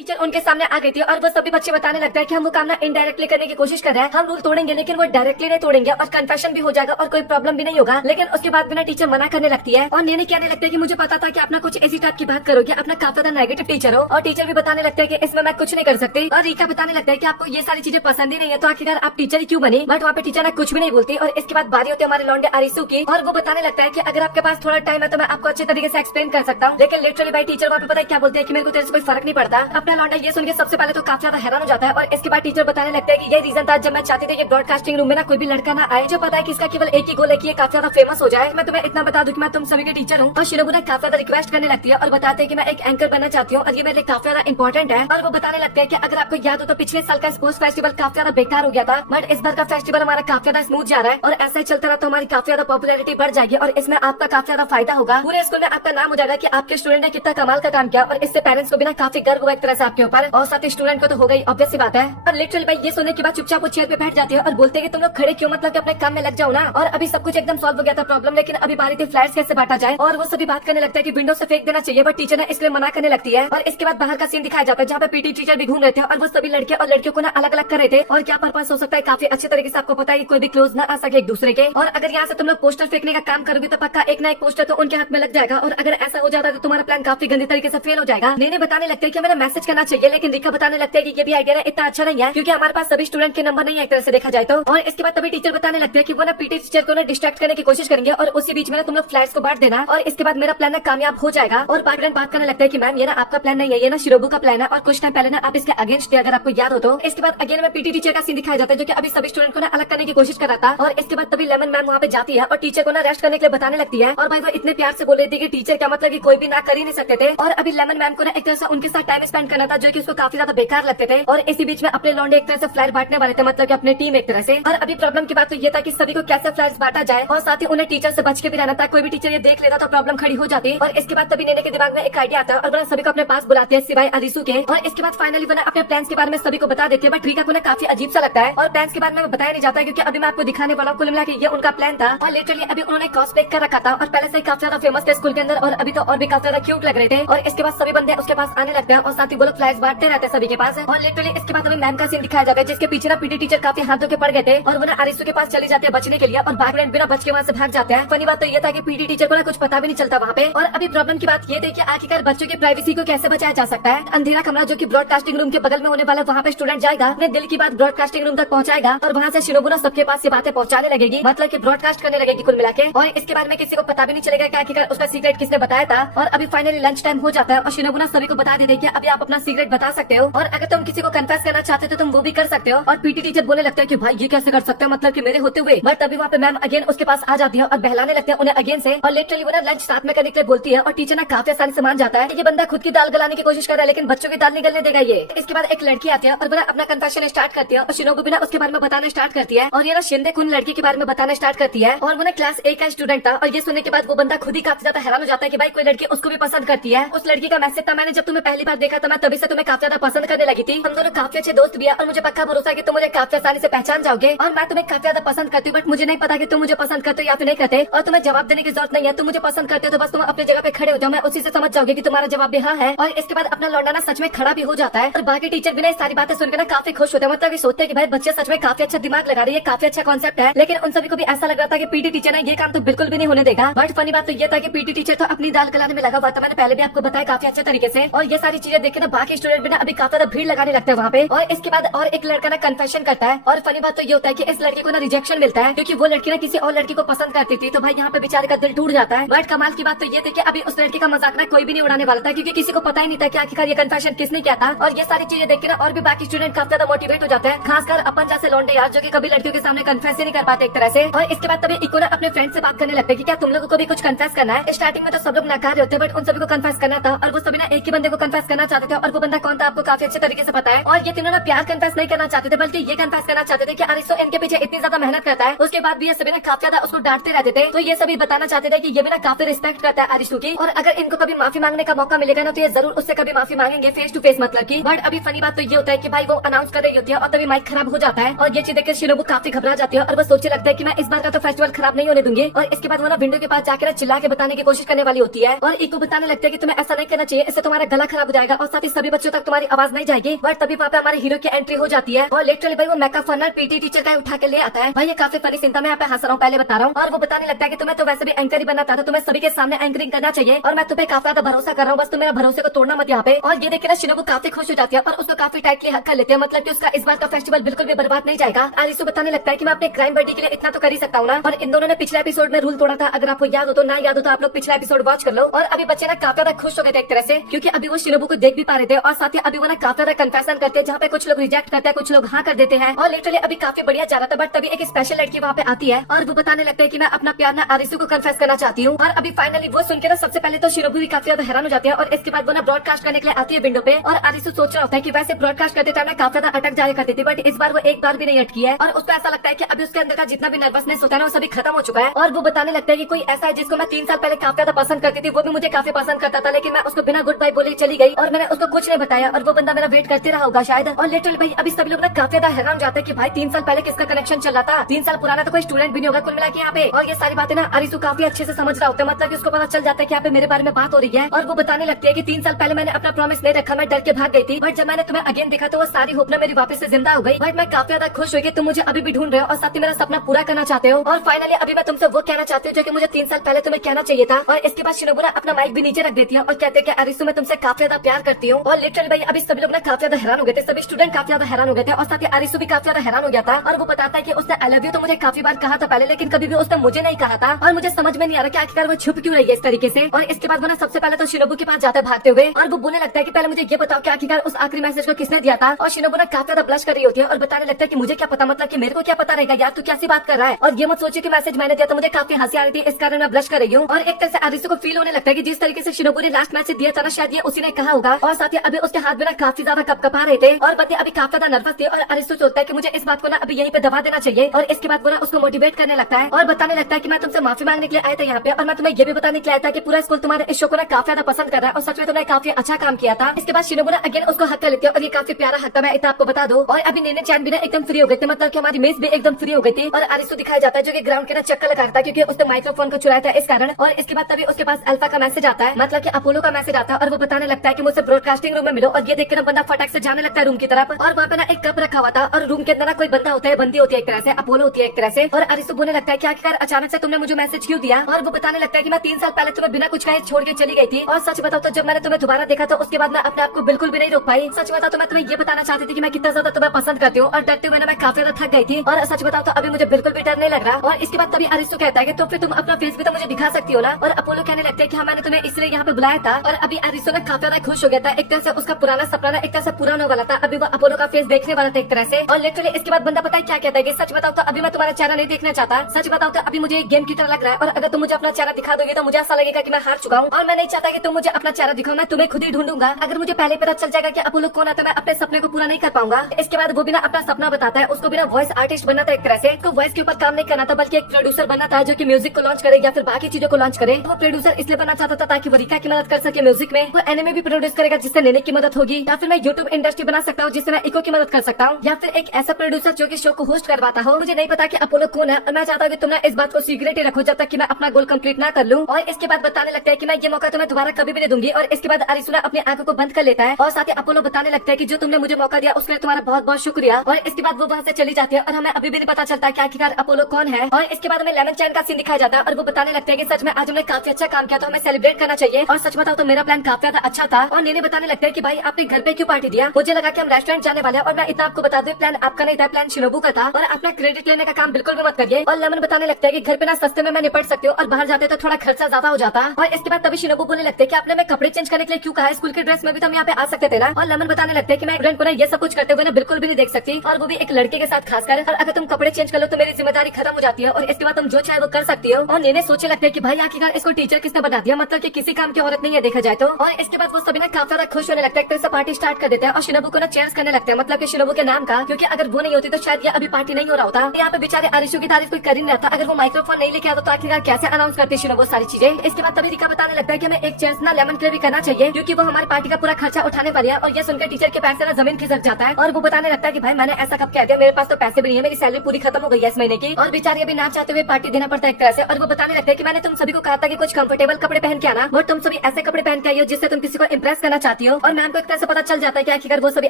Teacher उनके सामने आ गई थी और वो सभी बच्चे बताने लगता है कि हम वो काम ना इनडायरेक्टली करने की कोशिश कर रहे हैं, हम रूल तोड़ेंगे लेकिन वो डायरेक्टली नहीं तोड़ेंगे और कन्फेशन भी हो जाएगा और कोई प्रॉब्लम भी नहीं होगा। लेकिन उसके बाद बिना टीचर मना करने लगती है और निर्णय कहने लगता है कि मुझे पता था कि अपना कुछ ऐसी टाइप की बात करोगे, अपना काफी ज्यादा नेगेटिव टीचर हो। और टीचर भी बताने लगता है कि इसमें मैं कुछ नहीं कर सकती। और रीका बताने लगता है कि आपको ये सारी चीजें पसंद ही नहीं है तो आखिरकार आप टीचर ही क्यों बनी। बट वहाँ पे टीचर ना कुछ भी नहीं बोलती। और इसके बाद बारी होती है हमारे लौंडे आरिसू की और वो बताने लगता है कि अगर आपके पास थोड़ा टाइम है तो मैं आपको अच्छे तरीके से एक्सप्लेन कर सकता हूँ। लेकिन लिटरली भाई टीचर वहाँ पे पता है क्या बोलते हैं कि मेरे को तेरे से कोई फर्क नहीं पड़ता। अपना लौंडा ये सुन के सबसे पहले तो काफी ज्यादा हैरान हो जाता है और इसके बाद टीचर बताने लगता है कि ये रीजन था जब मैं चाहती थी कि ब्रॉडकास्टिंग रूम में ना कोई भी लड़का ना आए। जो पता है कि इसका केवल एक ही गोल है कि ये काफी ज्यादा फेमस हो जाए। मैं तुम्हें इतना बता दूं कि मैं तुम सभी के टीचर हूँ। और शिनोबू ने काफी ज्यादा रिक्वेस्ट करने लगती है और बताते हैं कि मैं एक एंकर बनना चाहती हूँ और ये मेरे लिए काफी ज्यादा इंपॉर्टेंट है। और वो बताने लगते हैं कि अगर आपको याद हो तो पिछले साल का स्पोर्ट्स फेस्टिवल काफी ज्यादा बेकार हो गया था, बट इस बार का फेस्टिवल हमारा काफी ज्यादा स्मूथ जा रहा है और ऐसा ही चलता रहा तो हमारी काफी ज्यादा पॉपुलैरिटी बढ़ जाएगी और इसमें आपका काफी ज्यादा फायदा होगा। पूरे स्कूल में आपका नाम हो जाएगा कि आपके स्टूडेंट ने कितना कमाल का काम किया और इससे पेरेंट्स को भी ना काफी गर्व हुआ एक तरह से आपके ऊपर और साथ ही स्टूडेंट को तो हो गई ऑब्वियस सी बात है। और लिटरली भाई ये सुनने के बाद चुपचाप वो चेयर पे बैठ जाती है और बोलते हैं कि तुम लोग खड़े क्यों, मतलब कि अपने काम में लग जाओ ना। और अभी सब कुछ एकदम सॉल्व हो गया था प्रॉब्लम, लेकिन अभी बारी थी फ्लैट्स कैसे बांटा जाए। और वो सभी बात करने लगता है कि विंडो से फेंक देना चाहिए, बट टीचर ने इसलिए मना करने लगती है। और इसके बाद बाहर का सीन दिखाया जाता है जहाँ पे पीटी टीचर भी घूम रहे थे और वो सभी लड़के और लड़कियों को ना अलग अलग कर रहे थे। और क्या पर्पस हो सकता है काफी अच्छे तरीके से आपको पता है कि कोई भी क्लोज ना आ सके एक दूसरे के। और अगर यहाँ से तुम लोग पोस्टर फेंकने का काम करोगे तो पक्का एक ना एक पोस्टर तो उनके हाथ में लग जाएगा और अगर ऐसा हो जाता है तो तुम्हारा प्लान काफी गंदी तरीके से फेल हो जाएगा। मैंने बताने लगता है कि हमें मैसेज करना चाहिए, लेकिन रिका बताने लगता है कि ये भी आइडिया इतना अच्छा नहीं है क्योंकि हमारे पास सभी स्टूडेंट के नंबर नहीं है एक तरह से देखा जाए तो। और इसके बाद तभी टीचर बताने लगते हैं कि वो ना पीटी टीचर को ना डिस्ट्रैक्ट करने की कोशिश करेंगे और उसी बीच में ना तुम लोग फ्लैट्स को बांट देना और इसके बाद मेरा प्लान ना कामयाब हो जाएगा। और पार्टनर बात करने लगता है कि मैम ये ना आपका प्लान नहीं है, ये ना शिरोबू का प्लान है और कुछ टाइम पहले ना आप इसके अगेंस्ट थे अगर आपको याद हो तो। इसके बाद अगेन में पीटी टीचर का सीन दिखाया जाता है जो कि अभी सभी स्टूडेंट को ना अलग करने की कोशिश कर रहा था। और इसके बाद तभी लेमन मैम वहाँ पे जाती है और टीचर को ना रेस्ट करने के लिए बताने लगती है। और भाई वो इतने प्यार से बोल रही थी कि टीचर क्या मतलब कि कोई भी ना कर ही नहीं सकते थे। और अभी लेमन मैम को ना एक तरह से उनके साथ टाइम स्पेंड करना था जो कि उसको काफी ज्यादा बेकार लगते थे। और इसी बीच में अपने लौंडे एक तरह से फ्लैट बांटने वाले थे, मतलब कि अपने टीम एक तरह से। और अभी प्रॉब्लम की बात तो ये था कि सभी को कैसे फ्लैट्स बांटा जाए और साथ ही उन्हें टीचर से बच के भी रहना था, कोई भी टीचर ये देख लेता तो प्रॉब्लम खड़ी हो जाती। और इसके बाद तभी नेने के दिमाग में एक आइडिया आता है और वो सभी को अपने पास बुलाते हैं सिवाय अरिसू के। और इसके बाद फाइनली वो अपने प्लान्स के बारे में सभी को बता देते हैं, बट रिका को ना काफी अजीब सा लगता है और प्लान्स के बारे में बताया नहीं जाता क्योंकि अभी मैं आपको दिखाने वाला हूँ कुल मिला के ये उनका प्लान था। और लिटरली अभी उन्होंने कॉस्प्ले कर रखा था और पहले से ही काफी ज्यादा फेमस थे स्कूल के अंदर और अभी तो और भी काफी ज्यादा क्यूट लग रहे थे। और इसके बाद सभी बंदे उसके पास आने लगते हैं और साथ ही वो लोग फ्लैट्स बांटते रहते हैं सभी के पास। और लिटरली इसके बाद अभी मैम का सीन दिखाया जाता है जिसके पीछे ना पीटी टीचर काफी हाथों के पड़ गए थे और वो ना अरिसू के पास चले जाते हैं बचने के लिए और भाग बिना बच के वहाँ से भाग जाते हैं। फनी बात तो ये था कि पीटी टीचर को ना कुछ पता भी नहीं चलता वहाँ पे। और अभी प्रॉब्लम की बात ये थी कि आखिरकार बच्चों की प्राइवेसी को कैसे बचाया जा सकता है। अंधेरा कमरा जो कि ब्रॉडकास्टिंग रूम के बगल में होने वाला वहाँ पे स्टूडेंट जाएगा, अपने दिल की बात ब्रॉडकास्टिंग रूम तक पहुँचाएगा और वहाँ से शिनोबू ना सबके पास ये बातें पहुँचाने लगेगी, मतलब की ब्रॉडकास्ट करने लगेगी कुल मिला के। और इसके बारे में किसी को पता भी नहीं चलेगा कि आखिरकार उसका सीक्रेट किसने बताया था। और अभी फाइनली लंच टाइम हो जाता है और शिनोबू ना सभी को बता देती है कि अभी आप अपना सीक्रेट बता सकते हो और अगर तुम किसी को कन्फेस करना चाहते हो तो तुम वो भी कर सकते हो। और पीटी टीचर बोलने लगता है कि भाई ये कैसे कर सकते हो, मतलब कि मेरे होते हुए। बट तभी वहाँ पे मैम अगेन उसके पास आ जाती है और बहलाने लगते हैं उन्हें अगेन से। और लिटरली वो ना लंच साथ में करने के लिए बोलती है और टीचर ना काफी आसानी से मान जाता है। ये बंदा खुद की दाल गलाने की कोशिश कर रहा है लेकिन बच्चों की दाल नहीं गलने देगा ये। इसके बाद एक लड़की आती है और वो अपना कन्फेशन स्टार्ट करती है और शिनोबू भी ना उसके बारे में बताना स्टार्ट करती है। और ये ना शिंदे कुन लड़की के बारे में बताना स्टार्ट करती है और वो ना क्लास 1 का स्टूडेंट था। और ये सुनने के बाद वो बंदा खुद ही काफी ज्यादा हैरान हो जाता है कि भाई कोई लड़की उसको भी पसंद करती है। उस लड़की का मैसेज था, मैंने जब तुम्हें पहली बार देखा था मैं तभी से तुम्हें काफी ज्यादा पसंद करने लगी थी। हम दोनों काफी अच्छे दोस्त भी है और मुझे पक्का भरोसा है कि तुम मुझे काफी आसानी से पहचान जाओगे और मैं तुम्हें काफी ज्यादा पसंद करती हूँ, बट मुझे नहीं पता कि तुम मुझे पसंद करते हो या फिर नहीं करते। और तुम्हें जवाब देने की जरूरत नहीं है, तुम मुझे पसंद करते हो तो बस तुम अपनी जगह पे खड़े हो जाओ, मैं उसी से समझ जाओगे कि तुम्हारा जवाब भी हाँ है। और इसके बाद अपना लौंडा ना सच में खड़ा भी हो जाता है और बाकी टीचर भी ना सारी बातें सुनकर ना काफी खुश होते हैं, मतलब सोचते हैं कि भाई बच्चे सच में काफी अच्छा दिमाग लगा रही है, काफी अच्छा कॉन्सेप्ट है। लेकिन उन सभी को भी ऐसा लग रहा था कि पीटी टीचर ने ये काम तो बिल्कुल भी नहीं होने देगा। बट फनी बात तो ये था कि पीटी टीचर तो अपनी दाल गलाने में लगा हुआ था, मैंने पहले भी आपको बताया काफी अच्छे तरीके से। और ये सारी चीजें देखे ना बाकी स्टूडेंट भी ना अभी काफी ज्यादा भीड़ लगाने लगता है वहाँ पे। और इसके बाद और एक लड़का ना कन्फेशन करता है और फनी बात तो ये होता है कि इस लड़के को ना रिजेक्शन मिलता है क्योंकि वो लड़की ना किसी और लड़की को पसंद करती थी। तो भाई यहाँ पे बेचारे का दिल टूट जाता है। बट कमाल की बात तो ये थी कि अभी उस लड़की का मजाक ना कोई भी नहीं उड़ाने वाला था क्योंकि किसी को पता ही नहीं था कि आखिरकार ये कन्फेशन किसने किया था। और ये सारी चीजें देख के ना और भी बाकी स्टूडेंट काफी ज्यादा मोटिवेट हो जाते हैं, खासकर अपन जैसे लौंडे यार जो कि कभी लड़कियों के सामने कन्फेस ही नहीं कर पाते एक तरह से। और इसके बाद तभी इको ना अपने फ्रेंड से बात करने लगते हैं कि क्या तुम लोगों को भी कुछ कन्फेस करना है। स्टार्टिंग में तो सब लोग नकार होते हैं बट उन सभी को कन्फेस करना था और वो सभी ना एक ही बंदे को कन्फेस करना चाहते थे और वो बंदा कौन था आपको काफी अच्छे तरीके से पता है। और ये तीनों ना प्यार कन्फेस नहीं करना चाहते थे बल्कि ये कन्फेस करना चाहते थे कि अरिसो इनके पीछे इतनी ज्यादा मेहनत करता है, उसके बाद भी ये सभी ना काफी ज्यादा उसको डांटते रहते थे। तो ये सभी बताना चाहते थे कि ये भी ना काफी रिस्पेक्ट करता है अरिसो की और अगर इनको कभी माफी मांगने का मौका मिलेगा ना तो ये जरूर उससे कभी माफी मांगेंगे फेस टू फेस, मतलब की। बट अभी फनी बात तो ये होता है कि भाई वो अनाउंस कर रही होती है और तभी माइक खराब हो जाता है और ये चीज देखकर शिनोबू काफी घबरा जाती है और वो सोचने लगता है कि मैं इस बार का तो फेस्टिवल खराब नहीं होने दूंगी। और इसके बाद वो ना विंडो के पास जाकर चिल्ला के बताने की कोशिश करने वाली होती है और इको बताने लगता है कि तुम्हें ऐसा नहीं करना चाहिए, इससे तुम्हारा गला खराब हो जाएगा और साथ ही सभी बच्चों तक तुम्हारी आवाज नहीं जाएगी। बट तभी वहाँ पे हमारे हीरो की एंट्री हो जाती है और लिटरली भाई वो मेकअप फनर पीटी टीचर का उठा के ले आता है। भाई ये काफी फनी सीन था, मैं यहाँ पे हंस रहा हूँ पहले बता रहा हूँ। और वो बताने लगता है कि तुम्हें तो वैसे भी एंकर ही बनना था, तो तुम्हें सभी के सामने एंकरिंग करना चाहिए और मैं तुम्हें काफी ज्यादा भरोसा कर रहा हूँ, बस तुम मेरा भरोसे को तोड़ना मत यहाँ पे। और ये देख के शिनोबु काफी खुश हो जाती है और उसको काफी टाइटली हक कर लेते हैं, मतलब कि उसका इस बार का फेस्टिवल बिल्कुल भी बर्बाद नहीं जाएगा। आरिसु बताने लगता है कि मैं अपने क्राइम बडी के लिए इतना तो कर ही सकता हूँ ना। और इन दोनों ने पिछले एपिसोड में रूल तोड़ा था, अगर आपको याद हो तो, ना याद हो तो आप लोग पिछला एपिसोड वॉच कर लो। और अभी बच्चे ना काफी ज्यादा खुश हो गए थे एक तरह से, क्योंकि अभी वो शिनोबु को देख भी पा रहे थे और साथ ही अभी वो ना काफी ज्यादा कन्फेशन करते हैं, जहाँ पे कुछ लोग रिजेक्ट करते हैं, कुछ लोग हाँ कर देते हैं और लिटरली अभी काफी बढ़िया जा रहा था। बट तभी एक स्पेशल लड़की वहाँ पे आती है और वो बताने लगता है कि मैं अपना प्यार ना आरिसु को कन्फेस करना चाहती हूँ। और अभी फाइनली वो सुन के ना सबसे पहले तो शिनोबु भी काफी ज्यादा हैरान हो जाती है और इसके बाद वो ना ब्रॉडकास्ट करने के लिए आती है विंडो पे। और आरिसु सोच रहा होता है कि वैसे ब्रॉडकास्ट करते टाइम काफी ज्यादा अटक जाया करती थी, बट इस बार वो एक बार भी नहीं अटकी है और उसको ऐसा लगता है कि अभी उसके अंदर का जितना भी नर्वसनेस होता है ना वो सभी खत्म हो चुका है। और वो बताने लगता है कि कोई ऐसा है जिसको मैं 3 साल पहले काफी ज्यादा पसंद करती थी, वो भी मुझे काफी पसंद करता था, लेकिन मैं उसको बिना गुड बाय बोले चली गई और मैंने उसको कुछ नहीं बताया और वो बंदा मेरा वेट करते रहा होगा शायद। और लिटरली भाई अभी सभी लोग ना काफी ज्यादा हैरान जाते हैं कि भाई 3 साल पहले किसका कनेक्शन चल रहा था, 3 साल पुराना तो कोई स्टूडेंट भी नहीं होगा कुल मिला के यहाँ पे। और ये सारी बातें ना आरिसु काफी अच्छे से समझ रहा होता है, मतलब कि उसको पता चल जाता है कि यहाँ पे मेरे बारे में बात हो रही है। और वो बताने लगती है कि 3 साल पहले मैंने अपना प्रॉमिस नहीं रखा, मैं डर के भाग गई थी, बट जब मैंने तुम्हें अगेन देखा तो वो सारी होप ना मेरी वापस से जिंदा हो गई। भाई मैं काफी ज्यादा खुश हुई कि तुम मुझे अभी भी ढूंढ रहे हो और साथ ही मेरा सपना पूरा करना चाहते हो। और फाइनली अभी मैं तुमसे वो कहना चाहती हूँ जो कि मुझे 3 साल पहले तुम्हें कहना चाहिए था। और इसके बाद शिनोबु ना अपना माइक भी नीचे रख देती है और कहते हैं कि आरिसु मैं तुमसे काफी ज्यादा प्यार करती हूँ। और लिटरली भाई अभी सभी लोग ना काफी ज्यादा हैरान हो गए थे, सभी स्टूडेंट काफी ज्यादा हैरान हो गए थे और साथ ही आरिसु भी काफी ज्यादा हैरान हो गया था। और वो बताता है कि उसने आई लव यू तो मुझे काफी बार कहा था पहले, लेकिन कभी भी उसने मुझे नहीं कहा था और मुझे समझ में नहीं आ रहा कि आखिरकार वो छुप क्यों रही है इस तरीके से। और इसके बाद वो ना सबसे पहले तो शिनोबु के पास जाता है भागते हुए और वो बोलने लगता है कि पहले मुझे ये बताओ कि आखिरकार उस आखिरी मैसेज को किसने दिया था। और शिनोबु ना काफी ज्यादा ब्लश कर रही होती है और बताने लगता है कि मुझे क्या पता, मतलब कि मेरे को क्या पता रहेगा यार, तू कैसी बात कर रहा है। और ये मत सोचिए कि मैसेज मैंने दिया तो मुझे काफी हंसी आ रही थी, इस कारण मैं ब्लश कर रही हूँ। और एक तरह से आरिसु को फील होने लगता है कि जिस तरीके से शिनोबु ने लास्ट मैसेज दिया था ना शायद ये उसी ने कहा होगा। और साथ ही अभी उसके हाथ में ना काफी ज्यादा कपकपा रहे थे और बंदे अभी काफी ज्यादा नर्वस थे। और आरिसु सोचता है कि मुझे इस बात को ना अभी यहीं पे दबा देना चाहिए। और इसके बाद वो ना उसको मोटिवेट करने लगता है और बताने लगता है कि मैं तुमसे माफी मांगने के लिए आया था यहाँ पे और मैं तुम्हें ये भी बताने के लिए आया था कि पूरा स्कूल तुम्हारे इस शो को ना काफी ज्यादा पसंद कर रहा है और सच में तुमने काफी अच्छा काम किया था। इसके बाद शिनोबु ना अगेन उसको हक कर लेती है और ये काफी प्यारा हक था, मैं इतना आपको बता दूं। और अभी नेने चैन भी ना एकदम फ्री हो गए थे, मतलब कि हमारी मिस भी एकदम फ्री हो गई थी। और आरिसु दिखाया जाता है जो कि ग्राउंड के ना चक्कर लगा रहा था क्योंकि उसने माइक्रोफोन को चुराया था इस कारण। और इसके बाद तभी उसके पास अल्फा का मैसेज आता है, मतलब कि अपोलो का मैसेज आता है और वो बताने लगता है कि मुझसे ब्रॉडकास्टिंग रूम में मिलो। और ये देख कर बंदा फटाक से जाने लगता है रूम की तरफ और वहाँ पे ना एक कप रखा हुआ था और रूम के अंदर ना कोई बंदा होता है, बंदी होती है एक तरह से, अपोलो होती है एक तरह से। और आरिसु बोलने लगता है कि आखिरकार अचानक से तुमने मुझे मैसेज क्यों दिया। और वो बताने लगता है कि मैं 3 साल पहले तुम्हें बिना कुछ कहे छोड़ के चली गई थी और सच बताओ तो जब मैंने तुम्हें दोबारा देखा तो उसके बाद मैं अपने आप को बिल्कुल भी नहीं रोक पाई। सच बताओ तो मैं तुम्हें ये बताना चाहती थी कि मैं कितना ज्यादा तुम्हें पसंद करती हूँ और डरते हुए मैं काफी ज्यादा थक गई थी। और सच बताओ तो अभी मुझे बिल्कुल भी डर नहीं लग रहा। और इसके बाद तभी आरिसु कहता है कि तो फिर तुम अपना फेस भी तो मुझे दिखा सकती हो ना। और अपोलो कहने लगते हैं कि हाँ मैंने तुम्हें इसलिए यहाँ पे बुलाया था। और अभी आरिसु ना काफी ज्यादा खुश हो गया था, एक तरह से उसका पुराना सपना ना एक तरह से पूरा होने वाला था, अभी वो अपोलो का फेस देखने वाला था एक तरह से। और लिटरली इसके बाद बंदा पता है क्या कहता है कि सच बताओ तो अभी मैं तुम्हारा चेहरा नहीं देखना चाहता, सच बताओ तो अभी मुझे एक गेम की तरह लग रहा है और अगर तुम मुझे अपना चेहरा दिखा दोगे तो मुझे ऐसा लगेगा कि मैं हार चुका हूँ और मैं नहीं चाहता कि तुम मुझे अपना चेहरा दिखाओ, मैं तुम्हें खुद ही ढूंढूंगा। अगर मुझे पहले पता चल जाएगा कि अपोलो कौन आता है मैं अपने सपने को पूरा नहीं कर पाऊंगा। इसके बाद वो भी ना अपना सपना बताता है, उसको भी ना वॉइस आर्टिस्ट बनना था एक तरह से, उसको वॉइस के ऊपर काम नहीं करना था बल्कि एक प्रोड्यूसर बनना था जो कि म्यूजिक को लॉन्च करे या फिर बाकी चीजों को लॉन्च करे। वो प्रोड्यूसर इसलिए बनना चाहता था ताकि वो रिका की मदद कर सके म्यूजिक में, वो एनिमे भी प्रोड्यूस करेगा जिससे नेने की मदद होगी, या फिर मैं यूट्यूब इंडस्ट्री बना सकता हूँ जिससे मैं इको की मदद कर सकता हूँ, या फिर एक ऐसा प्रोड्यूसर जो कि शो को होस्ट करवाता हो। मुझे नहीं पता कि अपोलो कौन है और मैं चाहता हूँ कि तुम इस बात को सीक्रेट ही रखो जब तक कि मैं अपना गोल कंप्लीट ना कर लूँ। और इसके बाद बताने लगता है कि मैं ये मौका तुम्हें दोबारा कभी भी नहीं दूंगी। और इसके बाद आरिसु अपनी आंखों को बंद कर लेता है और साथ ही अपोलो बताने लगता है कि जो तुमने मुझे मौका दिया उसके लिए तुम्हारा बहुत बहुत शुक्रिया। और इसके बाद वो वहाँ से चली जाती है और हमें अभी भी नहीं पता चलता कि आखिरकार अपोलो कौन है। और इसके बाद हमें लेमन चैन का सीन दिखाया जाता है और वो बताने लगता है कि सच में आज हमने काफी अच्छा काम किया तो हमें सेलिब्रेट करना चाहिए। और सच बताओ तो मेरा प्लान काफी ज्यादा अच्छा था। और नेने बताने लगता है कि भाई आपने घर पे क्यों पार्टी दिया, मुझे लगा कि हम रेस्टोरेंट जाने वाले हैं। और मैं इतना आपको बता दूं प्लान आपका नहीं था, प्लान शिनोबु का था और अपना क्रेडिट लेने का काम बिल्कुल भी मत करिए। और लेमन बताने लगता है कि घर पे ना सस्ते में मैं निपट सकती हूँ और बाहर जाते तो थोड़ा खर्चा ज्यादा हो जाता। और इसके बाद तभी शिनोबु बोलने लगते हैं कि आपने मैं कपड़े चेंज करने के लिए क्यों कहा, स्कूल के ड्रेस में भी तो हम यहाँ पे आ सकते थे ना। और लेमन बताने लगते हैं कि मैं एक फ्रेंड को ना ये सब कुछ करते हुए ना बिल्कुल भी नहीं देख सकती और वो भी एक लड़के के साथ खासकर। और अगर तुम कपड़े चेंज कर लो तो मेरी जिम्मेदारी खत्म हो जाती है और इसके बाद तुम जो चाहे वो कर सकती हो। और नेने सोचने लगते हैं कि भाई आखिरकार इसको टीचर किसने बना दिया, मतलब कि किसी काम की औरत नहीं है देखा जाए तो। और इसके बाद वो सभी ना काफी ज्यादा खुश होने लगता है, एक पार्टी स्टार्ट कर देते हैं और शिनोबु को ना चेयर्स करने लगते हैं, मतलब कि शिनोबु के नाम का, क्योंकि अगर वो नहीं होती तो शायद ये अभी पार्टी नहीं हो रहा होता। यहाँ पे बेचारे आरिसु की तारीफ कोई कर ही नहीं रहा था, अगर वो माइक्रोफोन नहीं लेके आता तो आखिरकार कैसे अनाउंस करती शिनोबु सारी चीजें। इसके बाद तभी रिका बताने लगता है कि हमें एक चेयर्स ना लेमन के लिए भी करना चाहिए क्योंकि वो हमारी पार्टी का पूरा खर्चा उठाने वाली है। और ये सुनकर टीचर के पैर से ना जमीन खिसक जाता है और वो बताने लगता है कि भाई मैंने ऐसा कब कह दिया, मेरे पास तो पैसे भी नहीं है, मेरी सैलरी पूरी खत्म हो गई है इस महीने की और बेचारी अभी ना चाहते हुए पार्टी देना पड़ता है एक तरह से। और वो बताने लगता है कि मैंने तुम सभी को कहा था कि कुछ कंफर्टेबल कपड़े पहन के आना, बट तुम सभी ऐसे कपड़े पहन के आई हो जिससे तुम किसी को इम्प्रेस करना जाती हो और मैम को एक तरह से पता चल जाता है कि आखिरकार वो सभी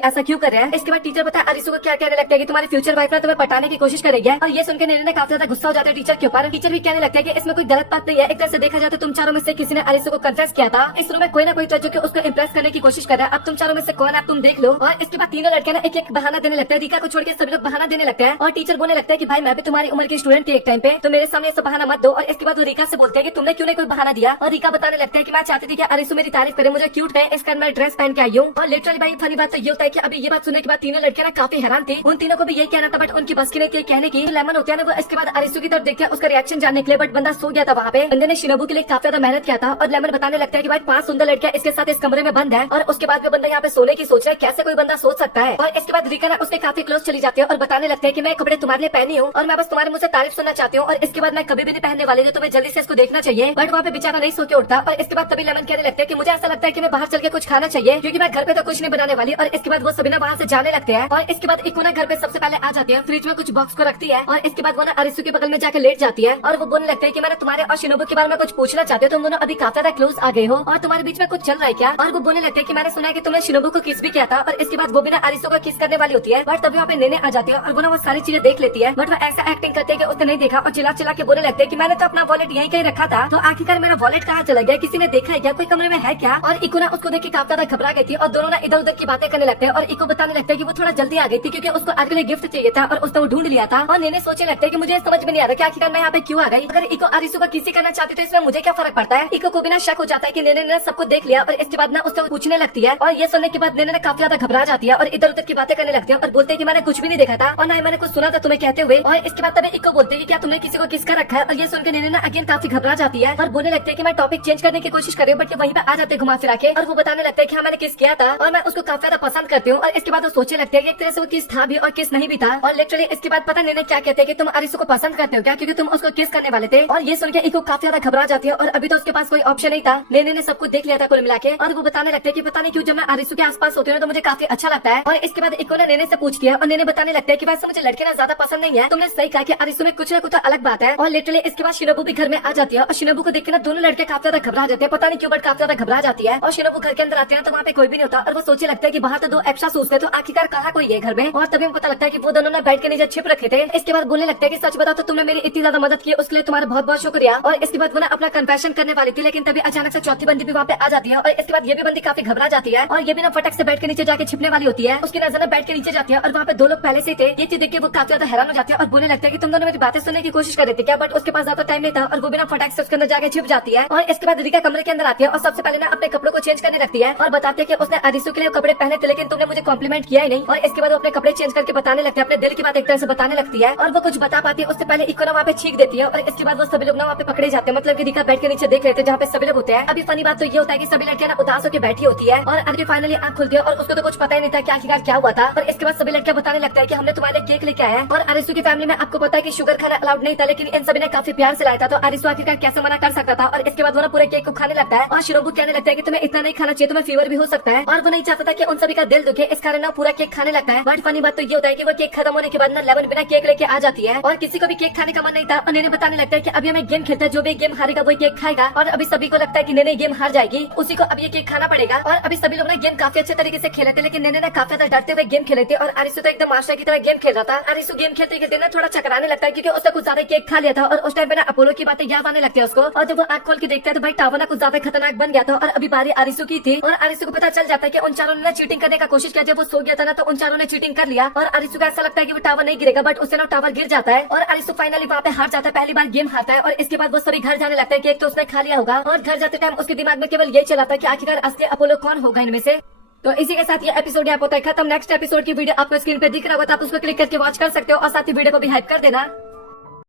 ऐसा क्यों कर रहे हैं। इसके बाद टीचर पता है अरिसु को क्या कहने लगता है कि तुम्हारी फ्यूचर वाइफ ने तुम्हें पटाने की कोशिश करेगी और ये सुनकर नैने काफी ज्यादा गुस्सा हो जाता है टीचर के ऊपर। टीचर भी कहने लगता है कि इसमें कोई गलत बात नहीं है, एक तरह से देखा जाए तो तुम चारों में से किसी ने अरिसु को कन्फेस किया था। इस रूम में कोई ना कोई जो कि उसको इम्प्रेस करने की कोशिश कर रहा है। अब तुम चारों में से कौन है तुम देख लो। और इसके बाद तीनों लड़के ना एक एक बहाना देने लगते हैं, रिका को छोड़ के सभी लोग बहाना देने लगते हैं और टीचर बोलने लगता है कि भाई मैं भी तुम्हारी उम्र की स्टूडेंट थी एक टाइम पे, तो मेरे सामने ऐसा बहाना मत दो। और इसके बाद वो रिका से बोलते हैं कि तुमने क्यों नहीं कोई बहाना दिया। और रिका बताने लगता है कि मैं चाहती थी कि अरिसु मेरी तारीफ करे, मुझे क्यूट कहे, इस कारण मैं ड्रेस पहन के आई हूँ। और लिटरली भाई फनी बात तो ये होता है कि अभी ये बात सुनने के बाद तीनों लड़कियां ना काफी हैरान थी। उन तीनों को भी यही कहना था बट उनकी बस की नहीं थी कहने की। लेमन होता है ना वो इसके बाद अरिसु की तरफ देखा उसका रिएक्शन जानने के लिए, बट बंदा सो गया था वहाँ पे। बंदे ने शिनोबू के लिए काफी ज्यादा मेहनत किया था और लेमन बताने लगता है कि भाई 5 सुंदर लड़कियां इसके साथ इस कमरे में बंद है और उसके बाद भी बंदा यहाँ पे सोने की सोच रहा है, कैसे कोई बंदा सोच सकता है। और इसके बाद रिका ना उसके काफी क्लोज चली जाती है और बताने लगते हैं कि मैं कपड़े तुम्हारे लिए पहनी हूँ और मैं बस तुम्हारे मुझे तारीफ सुनना चाहती हूँ और इसके बाद मैं कभी भी नहीं पहनने वाली, जो तुम्हें जल्दी से इसको देखना चाहिए। बट वहाँ पे बेचारा नहीं सो के उठता और इसके बाद तभी लेमन कहने लगते हैं कि मुझे ऐसा लगता है कि मैं बाहर चल के कुछ खाना चाहिए क्योंकि मैं घर पे तो कुछ नहीं बनाने वाली। और इसके बाद वो सभी ना वहाँ से जाने लगते हैं और इसके बाद इको ना घर पे सबसे पहले आ जाती है, फ्रिज में कुछ बॉक्स को रखती है और इसके बाद वो ना अरिसु के बगल में जाकर लेट जाती है और वो बोलने लगते हैं कि मैंने तुम्हारे और शिनोबू के बारे में कुछ पूछना चाहते हो, तुम दोनों अभी काफी ज्यादा क्लोज आ गए हो और तुम्हारे बीच में कुछ चल रहा है क्या। और वो बोलने लगते हैं कि मैंने सुना है कि तुमने शिनोबू को किस भी किया था और इसके बाद वो भी ना अरिसु को किस करने वाली होती है। बट तभी वहाँ पे नैने आ जाती है और वो ना वो सारी चीजें देख लेती है, बट वो ऐसा एक्टिंग करते है कि उसने नहीं देखा और चिल्ला चिल्ला के बोलने लगते हैं कि मैंने तो अपना वॉलेट यहीं कहीं रखा था, तो आखिरकार मेरा वॉलेट कहाँ चला गया, किसी ने देखा है क्या, कोई कमरे में है क्या। और इको ना उसको देख के काफी ज्यादा घबरा गई थी और दोनों ना इधर उधर की बातें करने लगते हैं और इको बताने लगता है कि वो थोड़ा जल्दी आ गई थी क्योंकि उसको आज के लिए गिफ्ट चाहिए था और उसने वो ढूंढ लिया था। और नैने सोचने लगते हैं कि मुझे समझ में नहीं आ रहा कि आखिरकार मैं यहाँ पे क्यों आ गई। अगर इको अरिसु को किसी करना चाहती तो इसमें मुझे क्या फर्क पड़ता है। इको को भी ना शक हो जाता है कि नैने ने सबको देख लिया और इसके बाद ना उससे पूछने लगती है और ये सुनने के बाद नैने काफी ज्यादा घबरा जाती है और इधर उधर की बातें करने लगती है और बोलते हैं कि मैंने कुछ भी नहीं देखा था और ना ही मैंने कुछ सुना था तुम्हें कहते हुए। और इसके बाद तभी इको बोलते हैं कि क्या तुमने किसी को किसका रखा है। और ये सुनकर नैने ना अगेन काफी घबरा जाती है और बोलने लगते हैं कि मैं टॉपिक चेंज करने की कोशिश कर रही हूँ, बट वहीं पे आ जाते हैं घुमा फिरा के और वो बताने लगता है कि हाँ मैंने किस किया था और मैं उसको काफी ज्यादा पसंद करती हूँ। और इसके बाद वो सोचने लगते हैं कि एक तरह से वो किस था भी और किस नहीं भी था। और लिटरली इसके बाद पता नैने क्या कहते हैं कि तुम अरिसु को पसंद करते हो क्या, क्योंकि तुम उसको किस करने वाले थे। और ये सुनकर इको काफी ज्यादा घबरा जाती है और अभी तो उसके पास कोई ऑप्शन नहीं था, नैने ने सब कुछ देख लिया था कुल मिला के। और वो बताने लगते हैं कि पता नहीं क्यों जब मैं अरिसु के आसपास होती हूँ तो मुझे काफी अच्छा लगता है। और इसके बाद इको ने नैने से पूछ दिया और नैने बताने लगते हैं कि वैसे मुझे लड़के ना ज्यादा पसंद नहीं है, तुमने सही कहा कि अरिसु में कुछ ना कुछ अलग बात है। और लिटरली इसके बाद शिनोबू भी घर में आ जाती है और शिनोबू को देख के ना दोनों लड़के काफी ज्यादा घबरा जाते हैं, पता नहीं क्यों बट काफी ज्यादा घबरा जाती है। और शिनोबू घर के अंदर आते हैं तो वहाँ पे कोई भी नहीं होता और वो सोचने लगता है कि बाहर तो 2 एक्स्ट्रा सूट थे, तो आखिरकार कहाँ कोई है घर में। और तभी पता लगता है कि वो दोनों ना बेड के नीचे छिप रखे थे। इसके बाद बोलने लगता है कि सच बताओ तो तुमने मेरी इतनी ज्यादा मदद की, उसके लिए तुम्हारा बहुत बहुत शुक्रिया। और इसके बाद वो ना अपना कन्फेशन करने वाली थी, लेकिन तभी अचानक से चौथी बंदी भी वहाँ पे आ जाती है और इसके बाद ये भी बंदी काफी घबरा जाती है और ये भी ना फटक से बेड के नीचे जाके छिपने वाली होती है। उसकी नजर ना बेड के नीचे जाती है और वहाँ पे 2 लोग पहले से थे। ये चीज देख के वो काफी ज्यादा हैरान हो जाती है और बोलने लगता है कि तुम दोनों मेरी बातें सुनने की कोशिश कर रहे थे क्या, बट उसके पास ज्यादा टाइम नहीं था और वो भी ना फटाक से उसके अंदर जाके छिप जाती है। और इसके बाद रिका कमरे के अंदर आती है और सबसे पहले ना अपने कपड़ों को चेंज करने लगती है और बताते हैं कि उसने अरिसु के लिए कपड़े पहने थे लेकिन तुमने मुझे कॉम्प्लीमेंट किया ही नहीं। और इसके बाद वो अपने कपड़े चेंज करके बताने लगते हैं, अपने दिल की बात एक तरह से बताने लगती है और वो कुछ बता पाती है उससे पहले इको ना वहाँ पे छींक देती है और इसके बाद वो सभी लोग ना वहाँ पे पकड़े जाते हैं, मतलब कि रिका बेड के नीचे देख लेते हैं जहाँ पे सभी लोग होते हैं। अभी फनी बात तो ये होता है कि सभी लड़कियां ना उदास होकर बैठी होती है और अभी फाइनली आंख खुलती है और उसको तो कुछ पता ही नहीं था कि आखिरकार क्या हुआ था। और इसके बाद सभी लड़कियां बताने लगता है कि हमने तुम्हारे केक लेके आया है और अरिसु की फैमिली में आपको पता है कि शुगर खाना अलाउड नहीं था, लेकिन इन सभी ने काफी प्यार से लाया था, तो अरिसु आखिरकार कैसे मना कर सकता था। और इसके बाद वो ना पूरे केक को खाने लगता है और शिनोबू कहने लगता है कि तुम्हें इतना नहीं खाना चाहिए, तुम्हें फीवर भी हो सकता है। और वो नहीं चाहता था कि उन सभी का दिल दुखे, इस कारण ना पूरा केक खाने लगता है। बट फनी बात तो ये होता है कि वो केक खत्म होने के बाद ना लेमन बिना केक लेके आ जाती है और किसी को भी केक खाने का मन नहीं था। और नैने बताने लगता है कि अभी हमें गेम खेलता है, जो भी गेम हारेगा वही केक खाएगा। और अभी सभी को लगता है कि नैने गेम हार जाएगी, उसी को अब ये केक खाना पड़ेगा। और अभी सभी लोग ना गेम काफी अच्छे तरीके से खेले थे, लेकिन नैने ना काफी ज्यादा डरते हुए गेम खेले थे और अरिसु तो एकदम मास्टर की तरह गेम खेल रहा था। अरिसु गेम खेलते खेलते ना थोड़ा चकराने लगता है क्योंकि उसने कुछ ज्यादा केक खा लिया था और उस टाइम पे ना अपोलो की बातें याद आने लगती है उसको। और जब वो आंख खोल के देखता है तो भाई टावर ना कुछ ज्यादा खतरनाक बन गया था और अभी बारी अरिसु की थी। और अरिसु को पता चल जाता है कि उन चारों ने चीटिंग करने का कोशिश किया। जब वो सो गया था ना तो उन चारों ने चीटिंग कर लिया और अरिसु को ऐसा लगता है कि वो टावर नहीं गिरेगा, बट उससे ना टावर गिर जाता है और अरिसु फाइनली वहाँ पे हार जाता है, पहली बार गेम हारता है। और इसके बाद वो सभी घर जाने लगता है, केक तो उसने खा लिया होगा और घर जाते टाइम उसके दिमाग में केवल ये चला था कि आखिरकार असली अपोलो कौन होगा इनमें से। तो इसी के साथ ये एपिसोड यहाँ होता है खत्म। नेक्स्ट एपिसोड की वीडियो आपको स्क्रीन पे दिख रहा होगा, तो आप उसको क्लिक करके वॉच कर सकते हो और साथ ही वीडियो को भी हाइप कर देना।